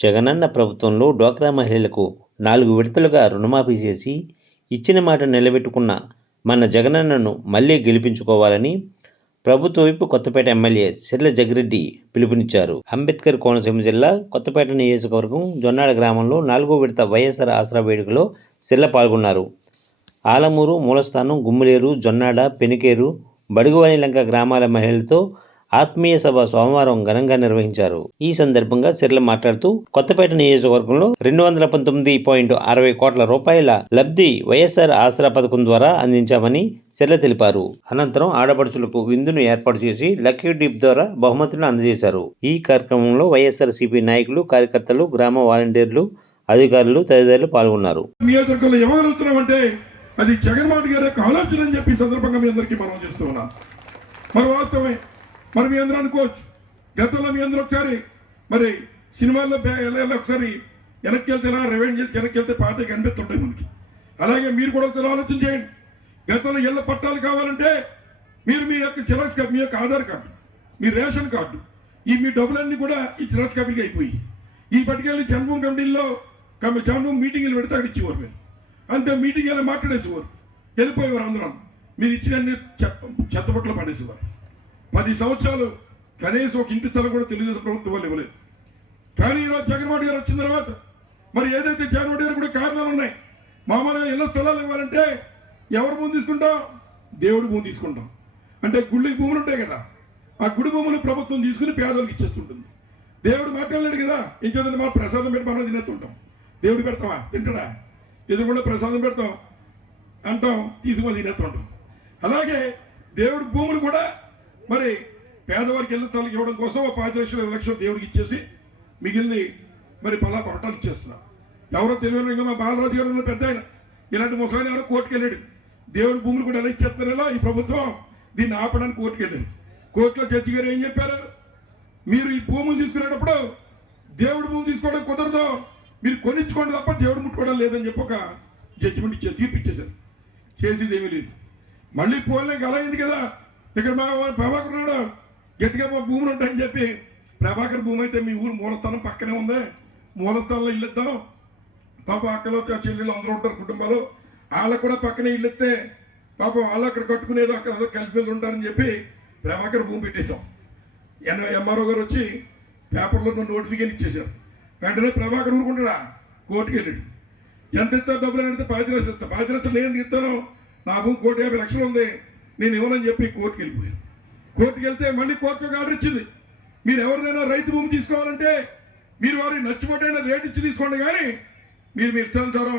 జగనన్న ప్రభుత్వంలో డ్వాక్రా మహిళలకు నాలుగు విడతలుగా రుణమాఫీ చేసి ఇచ్చిన మాట నిలబెట్టుకున్న మన జగనన్నను మళ్ళీ గెలిపించుకోవాలని ప్రభుత్వ వైపు కొత్తపేట ఎమ్మెల్యే సిర్ల జగిరెడ్డి పిలుపునిచ్చారు. అంబేద్కర్ కోనసీమ జిల్లా కొత్తపేట నియోజకవర్గం జొన్నాడ గ్రామంలో నాలుగో విడత వైఎస్ఆర్ ఆసరా వేడుకలో సిర్ల పాల్గొన్నారు. ఆలమూరు మూలస్థానం గుమ్మిలేరు జొన్నాడ పెనికేరు బడుగువానిలంక గ్రామాల మహిళలతో ఆత్మీయ సభ సోమవారం ఘనంగా నిర్వహించారు. ఈ సందర్భంగా సిర్ల మాట్లాడుతూ కొత్తపేట నియోజకవర్గంలో రెండు వందల పంతొమ్మిది పాయింట్ అరవై కోట్ల రూపాయల లబ్ధి వైఎస్ఆర్ ఆసరా పథకం ద్వారా అందించామని సిర్ల తెలిపారు. అనంతరం ఆడపడుచులకు విందును ఏర్పాటు చేసి లక్కీ డీప్ ద్వారా బహుమతులను అందజేశారు. ఈ కార్యక్రమంలో వైఎస్ఆర్ సిపి నాయకులు కార్యకర్తలు గ్రామ వాలంటీర్లు అధికారులు తదితరులు పాల్గొన్నారు. నియోజకవర్గంలో అది జగన్మోహన్ గారి యొక్క ఆలోచన అని చెప్పి సందర్భంగా మీ అందరికీ మనం చేస్తూ ఉన్నాం. మరి వాస్తవమే మరి మీ అందరూ అనుకోవచ్చు. గతంలో మీ అందరూ ఒకసారి మరి సినిమాల్లో వెళ్ళి ఒకసారి వెనక్కి వెళ్తే ఎలా రివైండ్ చేసి వెనక్కి వెళ్తే పాత కనిపిస్తుంటాయి మనకి. అలాగే మీరు కూడా ఒకసారి ఆలోచన చేయండి. గతంలో ఇళ్ళ పట్టాలు కావాలంటే మీరు మీ యొక్క జిరాక్స్ కాపీ మీ యొక్క ఆధార్ కార్డు మీ రేషన్ కార్డు ఈ మీ డబ్బులన్నీ కూడా ఈ జిరాక్స్ కాపీకి అయిపోయి ఈ పట్టుకెళ్ళి జన్మభూమి కమిటీల్లో జన్మభూమి మీటింగ్లు పెడితే అక్కడ ఇచ్చేవారు మీరు. అంతే మీటింగ్ వెళ్ళి మాట్లాడేసేవారు? వెళ్ళిపోయేవారు అందరం. మీరు ఇచ్చిన చెత్తపట్లు పడేసేవారు. పది సంవత్సరాలు కనీసం ఒక ఇంటి స్థలం కూడా తెలుగుదేశం ప్రభుత్వం వాళ్ళు ఇవ్వలేదు. కానీ ఈరోజు జగన్మోహన్ గారు వచ్చిన తర్వాత మరి ఏదైతే జగన్మోహన్ గారు కూడా కారణాలు ఉన్నాయి మామూలుగా ఇళ్ళ స్థలాలు ఇవ్వాలంటే ఎవరు భూమి తీసుకుంటాం? దేవుడి భూమి తీసుకుంటాం. అంటే గుళ్ళకి భూములు ఉంటాయి కదా ఆ గుడి భూములు ప్రభుత్వం తీసుకుని పేదలకు ఇచ్చేస్తుంటుంది. దేవుడు మాట్లాడలేడు కదా ఏం చదువు మా ప్రసాదం పెట్టి మనం తినేస్తుంటాం. దేవుడు పెడతామా తింటాడా? ఎదురుకుండా ప్రసాదం పెడతాం అంటాం తీసుకొని తినేస్తుంటాం. అలాగే దేవుడి భూములు కూడా మరి పేదవారికి ఇళ్ళ స్థలాలకు ఇవ్వడం కోసం ఒక పాతి లక్షలు ఇరవై లక్షలు దేవుడికి ఇచ్చేసి మిగిలిన మరి పలా పట్టాలు ఇచ్చేస్తున్నారు ఎవరో తెలియని ఇంకా మా బాలరాజు గారు ఉన్న పెద్ద ఆయన. ఇలాంటి ముసలాయన ఎవరో కోర్టుకు వెళ్ళాడు. దేవుడి భూములు కూడా ఎలా ఇచ్చేస్తున్నారు ఇలా ఈ ప్రభుత్వం దీన్ని ఆపడానికి కోర్టుకు వెళ్ళింది. కోర్టులో జడ్జి గారు ఏం చెప్పారు? మీరు ఈ భూములు తీసుకునేటప్పుడు దేవుడి భూమి తీసుకోవడం కుదరదు. మీరు కొనిచ్చుకోండి తప్ప దేవుడు ముట్టుకోవడం లేదని చెప్పి ఒక జడ్జిమెంట్ ఇచ్చారు తీర్పు ఇచ్చేసారు చేసేది ఏమీ లేదు. మళ్ళీ పోలే అలా అయింది కదా. ఇక్కడ మా ప్రభాకర్ ఉన్నాడు. గట్టిగా మా భూములు ఉంటాయని చెప్పి ప్రభాకర్ భూమి అయితే మీ ఊరు మూలస్థానం పక్కనే ఉంది. మూలస్థానంలో ఇల్లు ఇద్దాం. పాప అక్కలో చెల్లెలు అందరూ ఉంటారు కుటుంబాలు. వాళ్ళకు కూడా పక్కనే ఇల్లు ఇస్తే పాపం వాళ్ళు అక్కడ కట్టుకునేది అక్కడ కలిసి వెళ్ళి ఉంటారని చెప్పి ప్రభాకర్ భూమి పెట్టేశాం. ఎన్ ఎంఆర్ఓ గారు వచ్చి పేపర్లో నోటిఫికేషన్ ఇచ్చేశారు. వెంటనే ప్రభాకర్ ఊరుకుంటాడా? కోర్టుకి వెళ్ళాడు. ఎంత ఇస్తారు డబ్బులు అని అడిగితే పది లక్షలు ఇస్తాను పది లక్షలు నేను ఇస్తాను నా భూమి కోటి యాభై లక్షలు ఉంది. నేను ఇవ్వనని చెప్పి కోర్టుకి వెళ్ళిపోయాను. కోర్టుకి వెళ్తే మళ్ళీ కోర్టు ఒక ఆర్డర్ ఇచ్చింది. మీరు ఎవరిదైనా రైతు భూమి తీసుకోవాలంటే మీరు వారికి నచ్చిపోటైనా రేటు ఇచ్చి తీసుకోండి కానీ మీరు మీ ఇష్టానుసారం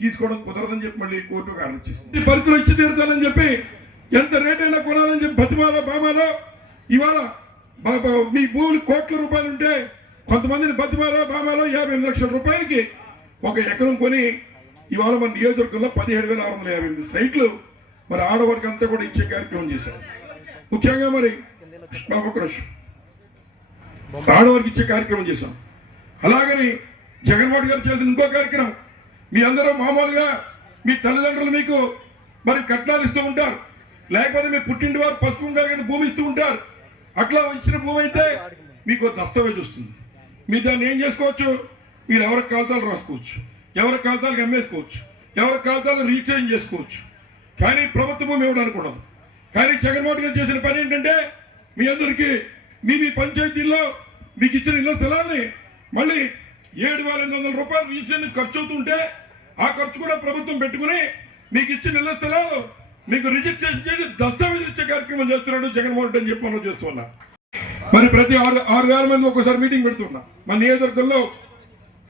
తీసుకోవడం కుదరదని చెప్పి మళ్ళీ కోర్టు ఒక ఆర్డర్ ఇచ్చేసింది. పరిస్థితులు ఇచ్చి తీరుతానని చెప్పి ఎంత రేట్ అయినా కొనాలని చెప్పి బతిమాలో బామాలో ఇవాళ మీ భూములు కోట్ల రూపాయలు ఉంటే కొంతమందిని బతిమాలో బామాలో యాభై ఎనిమిది లక్షల రూపాయలకి ఒక ఎకరం కొని ఇవాళ మన నియోజకవర్గంలో పదిహేడు వేల ఆరు వందల యాభై ఎనిమిది సైట్లు మరి ఆడవారికి అంతా కూడా ఇచ్చే కార్యక్రమం చేశారు ముఖ్యంగా మరి బాబు ఒక ఆడవారికి ఇచ్చే కార్యక్రమం చేశాం. అలాగని జగన్మోహన్ గారు చేసిన ఇంకో కార్యక్రమం. మీ అందరూ మామూలుగా మీ తల్లిదండ్రులు మీకు మరి కట్నాలు ఇస్తూ ఉంటారు. లేకపోతే మీ పుట్టింటి వారు పసుపు కలిగిన భూమి ఇస్తూ ఉంటారు. అట్లా ఇచ్చిన భూమి అయితే మీకు ఒక వస్తుంది. మీరు దాన్ని ఏం చేసుకోవచ్చు? మీరు ఎవరి కాగితాలు రాసుకోవచ్చు? ఎవరి కాగితాలకు అమ్మేసుకోవచ్చు? ఎవరి కాగితాలు రీచైన్ చేసుకోవచ్చు? కానీ ప్రభుత్వం ఇవ్వడం అనుకున్నాం. కానీ జగన్మోహన్ గారు చేసిన పని ఏంటంటే మీ అందరికీ మీ మీ పంచాయతీల్లో మీకు ఇచ్చిన ఇళ్ళ స్థలాన్ని మళ్ళీ ఏడు వేల ఎనిమిది వందల రూపాయలు రిజిస్ట్రేషన్ ఖర్చు అవుతుంటే ఆ ఖర్చు కూడా ప్రభుత్వం పెట్టుకుని మీకు ఇచ్చిన ఇళ్ళ స్థలాలు మీకు రిజిస్ట్రేషన్ చేసి దస్తావేజ్ ఇచ్చే కార్యక్రమం చేస్తున్నాడు జగన్మోహన్ రెడ్డి అని చెప్పి మనం చేస్తున్నా మరి ప్రతి ఆరు ఆరు వేల మంది ఒకసారి మీటింగ్ పెడుతున్నా మన నియోజకవర్గంలో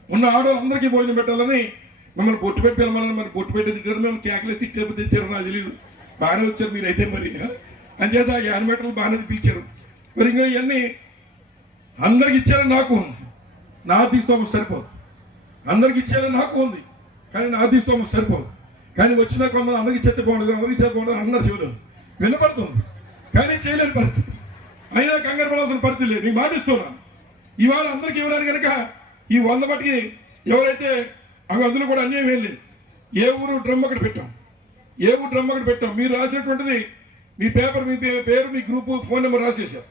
ఉన్న ఆడవాళ్ళందరికీ భోజనం పెట్టాలని మమ్మల్ని బొట్టు పెట్టి పిలవాలని మరి బొట్టు పెట్టి తిట్టారు మేము కేకలేసి తిట్టే తెచ్చారు నాకు తెలియదు బాగానే వచ్చారు మీరు అయితే మరి అంచేత యాన్ యానిమేటర్లు బాగానే పిలిచారు మరి ఇంకా ఇవన్నీ అందరికి ఇచ్చారని నాకు ఉంది. నా తీసుకోమని సరిపోదు. అందరికి ఇచ్చారని నాకు ఉంది. కానీ నా తీసుకోమని సరిపోదు. కానీ వచ్చిన కొందరు అందరికి చెత్త బాగుండదు అందరికి చెత్త బాగుండదు అన్నారు శివుడు వినపడుతుంది. కానీ చేయలేని పరిస్థితి. అయినా కంగారు పడాల్సిన పరిస్థితి లేదు. నీకు మాటిస్తున్నాను. ఇవాళ అందరికి ఇవ్వడానికి కనుక ఈ వంద మటుకి ఎవరైతే అవి అందులో కూడా అన్యాయం ఏం లేదు ఏ ఊరు డ్రమ్ అక్కడ పెట్టాం. ఏ ఊరు డ్రమ్ అక్కడ పెట్టాం. మీరు రాసినటువంటిది మీ పేపర్ మీ పే- పేరు మీ గ్రూపు ఫోన్ నెంబర్ రాసేసారు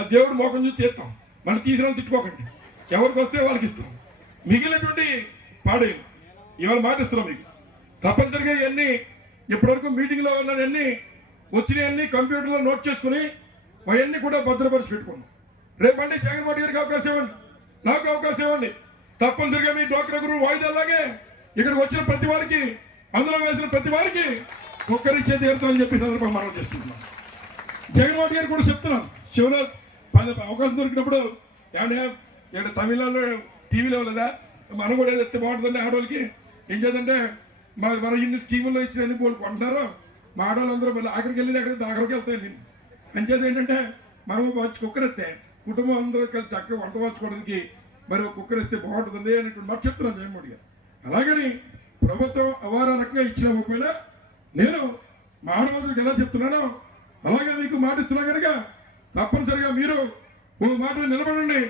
ఆ దేవుడు మోకం చూసి చేస్తాం. మళ్ళీ తీసిన తిట్టుకోకండి. ఎవరికి వస్తే వాళ్ళకి ఇస్తాం. మిగిలినటువంటి పాడేయం. ఇవాళ మాటిస్తున్నాం మీకు. తప్పనిసరిగా ఇవన్నీ ఇప్పటివరకు మీటింగ్లో ఉన్నవన్నీ వచ్చినవన్నీ కంప్యూటర్లో నోట్ చేసుకుని అవన్నీ కూడా భద్రపరిచి పెట్టుకున్నాం. రేపండి జగన్మోహన్ గారికి అవకాశం ఇవ్వండి. నాకు అవకాశం ఇవ్వండి. తప్పనిసరిగా మీ డోక్రా గురువు వాయిదాలాగే ఇక్కడికి వచ్చిన ప్రతి వారికి అందులో వేసిన ప్రతి వారికి ఒక్కరిచ్చే తీరుతామని చెప్పి సందర్భంగా మనం చేస్తున్నాం. జగన్మోహన్ గారు కూడా చెప్తున్నాం శివలో పది అవకాశం దొరికినప్పుడు ఏమన్నా ఇక్కడ తమిళనాడులో టీవీలో లేదా? మనం కూడా ఏదో ఎత్తే బాగుంటుందండి ఆడవాళ్ళకి. ఏం చేద్దంటే మా మన ఇన్ని స్కీముల్లో ఇచ్చిన అన్ని పోలు కొంటున్నారో మా ఆడవాళ్ళందరూ మళ్ళీ ఆఖరికి వెళ్ళి అక్కడ ఆఖరికి వెళ్తాయి అంచేది ఏంటంటే మనం వచ్చి కుటుంబం అందరూ కలిసి చక్కగా వంట వచ్చుకోవడానికి మరి ఒక కుక్కర్ ఇస్తే బాగుంటుంది అనేటువంటి మాట చెప్తున్నాను జగన్మోహన్ గారు. అలాగని ప్రభుత్వం అవారా రకంగా ఒకవేళ నేను మా ఆడవాళ్ళకి ఎలా చెప్తున్నానో అలాగే మీకు మాట ఇస్తున్నా కనుక తప్పనిసరిగా మీరు ఓ మాట నిలబడండి.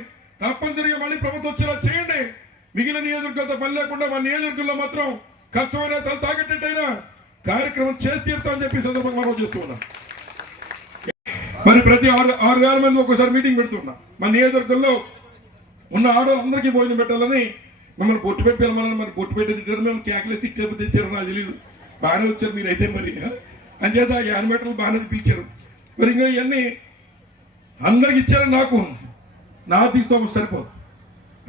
తప్పనిసరిగా మళ్ళీ ప్రభుత్వం వచ్చేలా చేయండి. మిగిలిన నియోజకవర్గాలతో పని లేకుండా మా నియోజకవర్గంలో మాత్రం కష్టమైన తల తాగేటట్టయినా కార్యక్రమం చేసి తీరుతామని చెప్పి సందర్భంగా మనం చేస్తూ మరి ప్రతి ఆరు ఆరు వేల మంది ఒకసారి మీటింగ్ పెడుతున్నా మా నియోజకవర్గంలో ఉన్న ఆడవాళ్ళందరికీ భోజనం పెట్టాలని మమ్మల్ని బొట్టు పెట్టి పిలవాలని మరి పొట్టు పెట్టి తిట్టారు మేము కేకలేసి తిట్టే తెచ్చారు నాకు తెలియదు బాగానే వచ్చారు మీరు అయితే మరి అంచేత ఈ మీటర్లు బాగానే పిలిచారు మరి ఇంకా ఇవన్నీ అందరికి ఇచ్చారని నాకు ఉంది. నా తీసుకోమని సరిపోదు.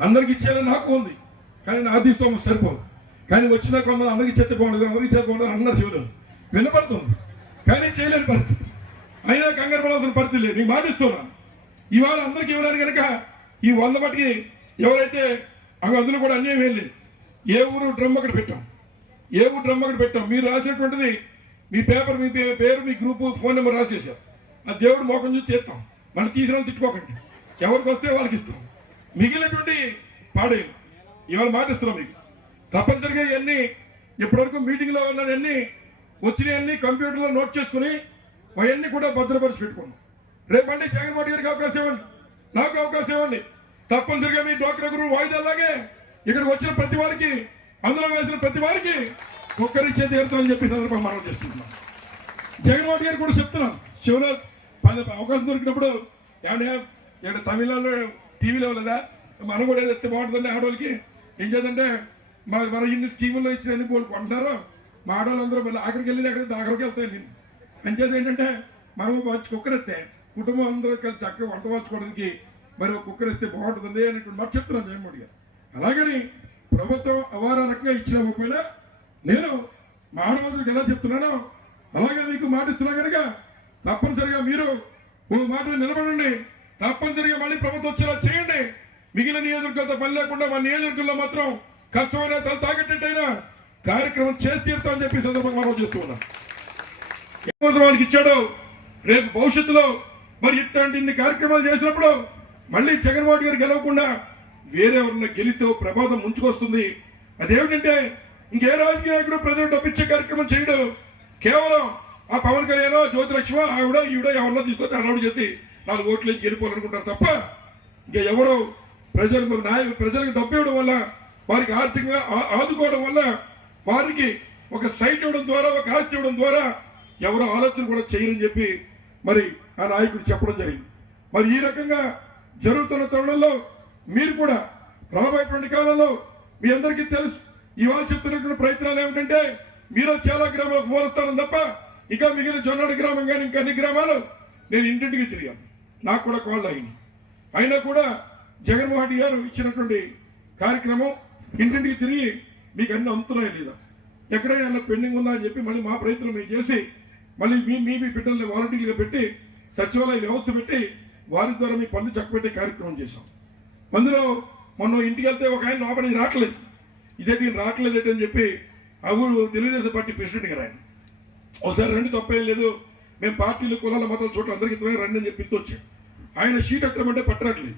అందరికి ఇచ్చారని నాకు ఉంది. కానీ నా తీసుకోమని సరిపోదు. కానీ వచ్చిన కొందరు అందరికి చెత్త బాగుండదు అందరికి చెత్త బాగుండదు అన్నారు చెవులు వినపడుతుంది. కానీ చేయలేని పరిస్థితి. అయినా కంగారు పడాల్సిన పరిస్థితి లేదు. నీకు మాటిస్తున్నాను. ఇవాళ అందరికి ఇవ్వడానికి కనుక ఈ వంద మటుకి ఎవరైతే అవి అందులో కూడా అన్యాయం ఏం లేదు. ఏ ఊరు డ్రమ్ అక్కడ పెట్టాం. ఏ ఊరు డ్రమ్ అక్కడ పెట్టాం. మీరు రాసినటువంటిది మీ పేపర్ మీ పే- పేరు మీ గ్రూపు ఫోన్ నెంబర్ రాసేసారు ఆ దేవుడు మోకం చూసి చేస్తాం. మళ్ళీ తీసిన తిట్టుకోకండి. ఎవరికి వస్తే వాళ్ళకి ఇస్తాం. మిగిలినటువంటి పాడేయం. ఇవాళ మాటిస్తున్నాం మీకు. తప్పనిసరిగా ఇవన్నీ ఇప్పటివరకు మీటింగ్లో ఉన్నవన్నీ వచ్చినవన్నీ కంప్యూటర్లో నోట్ చేసుకుని అవన్నీ కూడా భద్రపరిచి పెట్టుకున్నాం. రేపండి జగన్మోహన్ గారికి అవకాశం ఇవ్వండి. నాకు అవకాశం ఇవ్వండి. తప్పనిసరిగా మీ డ్వాక్రా గురువు వాయిదాలాగే ఇక్కడికి వచ్చిన ప్రతి వారికి అందులో వేసిన ప్రతి వారికి ఒక్కరిచ్చే తీరుతామని చెప్పి సందర్భం సందర్భంగా మనం చేస్తున్నాం జగన్మోహన్ గారు కూడా చెప్తున్నాను. శివలో పది అవకాశం దొరికినప్పుడు ఏమన్నా ఇక్కడ తమిళనాడులో టీవీలో లేదా? మనం కూడా ఏదో బాగుంటుందండి ఆడవాళ్ళకి. ఏం చేద్దంటే మా మన ఇన్ని స్కీముల్లో ఇచ్చిన అన్ని పోలు కొంటున్నారు మా ఆడవాళ్ళందరూ మళ్ళీ ఆఖరికి వెళ్ళి అక్కడ దాఖలకి వెళ్తాయి నేను అంచేది ఏంటంటే మనము వచ్చి కుటుంబం అందరూ కలిసి చక్కగా వంట వచ్చుకోవడానికి మరి ఒక కుక్కర్ ఇస్తే బాగుంటుంది అనేటువంటి మాట చెప్తున్నాను జగన్మోహన్ అలాగని ప్రభుత్వం అవారా రకంగా ఇచ్చినకపోయినా నేను మా ఆడవాళ్ళకి ఎలా చెప్తున్నానో అలాగే మీకు మాట ఇస్తున్నా కనుక తప్పనిసరిగా మీరు ఓ మాట నిలబడండి. తప్పనిసరిగా మళ్ళీ ప్రభుత్వం వచ్చేలా చేయండి. మిగిలిన నియోజకవర్గాలతో పని లేకుండా మా నియోజకవర్గంలో మాత్రం కష్టమైన తల తాగేటట్టయినా కార్యక్రమం చేసి తీరుతామని చెప్పి సందర్భంగా మనం చేస్తూ ఉన్నాం. ఏ కోసం వాళ్ళకి ఇచ్చాడో రేపు భవిష్యత్తులో మరి ఇట్లాంటి ఇన్ని కార్యక్రమాలు చేసినప్పుడు మళ్ళీ జగన్మోహన్ గారు గెలవకుండా వేరే ఎవరన్నా గెలితో ప్రమాదం ముంచుకొస్తుంది. అదేమిటంటే ఇంకే రాజకీయ నాయకుడు ప్రజలు డబ్బిచ్చే కార్యక్రమం చేయడు. కేవలం ఆ పవన్ కళ్యాణ్ జ్యోతిలక్ష్మ ఆవిడ ఈవిడ ఎవరినో తీసుకొచ్చి అన్నోడు చేసి నాలుగు ఓట్లు వేసి గెలిపోవాలనుకుంటారు తప్ప ఇంకా ఎవరు ప్రజలు నాయ ప్రజలకు డబ్బు ఇవ్వడం వల్ల వారికి ఆర్థికంగా ఆ- ఆదుకోవడం వల్ల వారికి ఒక సైట్ ఇవ్వడం ద్వారా ఒక ఆస్తి ఇవ్వడం ద్వారా ఎవరో ఆలోచన కూడా చేయరని చెప్పి మరి ఆ నాయకుడు చెప్పడం జరిగింది. మరి ఈ రకంగా జరుగుతున్న తరుణంలో మీరు కూడా రాబోయేటువంటి కాలంలో మీ అందరికీ తెలుసు ఇవాళ చెప్తున్నటువంటి ప్రయత్నాలు ఏమిటంటే మీరు చాలా గ్రామాలకు మూలస్థానం తప్ప ఇంకా మిగిలిన జొన్నడి గ్రామం కానీ ఇంకా అన్ని గ్రామాలు నేను ఇంటింటికి తిరిగాను. నాకు కూడా కాళ్ళు అయినాయి. అయినా కూడా జగన్మోహన్ రెడ్డి గారు ఇచ్చినటువంటి కార్యక్రమం ఇంటింటికి తిరిగి మీకు అన్ని అమ్ముతున్నాయి లేదా. ఎక్కడైనా పెండింగ్ ఉందా అని చెప్పి మళ్ళీ మా ప్రయత్నం మేము చేసి మళ్ళీ మీ మీ బిడ్డల్ని వాలంటీర్లుగా పెట్టి సచివాలయ వ్యవస్థ పెట్టి వారి ద్వారా మీ పనులు చక్కబెట్టే కార్యక్రమం చేశాం. అందులో మొన్న ఇంటికి వెళ్తే ఒక ఆయన లోపలికి రావట్లేదు. ఇదే నేను రావట్లేదు అని చెప్పి ఆ ఊరు తెలుగుదేశం పార్టీ ప్రెసిడెంట్ గారు ఆయన. ఒకసారి రండి తప్పేం లేదు. మేము పార్టీలు కులాల మతాల చోట్ల అందరికీ రండి అని చెప్పి ఇత్తు వచ్చాం. ఆయన షీట్ ఎక్కడమంటే పట్టరట్లేదు.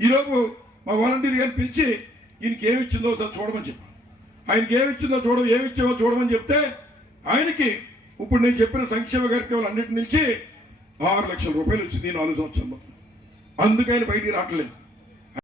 ఈలోపు మా వాలంటీర్ గారిని పిలిచి ఈయనకి ఏమిచ్చిందో ఒకసారి చూడమని చెప్పాను ఆయనకి ఏమిచ్చిందో చూడ ఏమి ఇచ్చావో చూడమని చెప్తే ఆయనకి ఇప్పుడు నేను చెప్పిన సంక్షేమ కార్యక్రమాలు అన్నిటి నుంచి ఆరు లక్షల రూపాయలు వచ్చింది నాలుగు సంవత్సరంలో అందుకని బయటికి రావట్లేదు.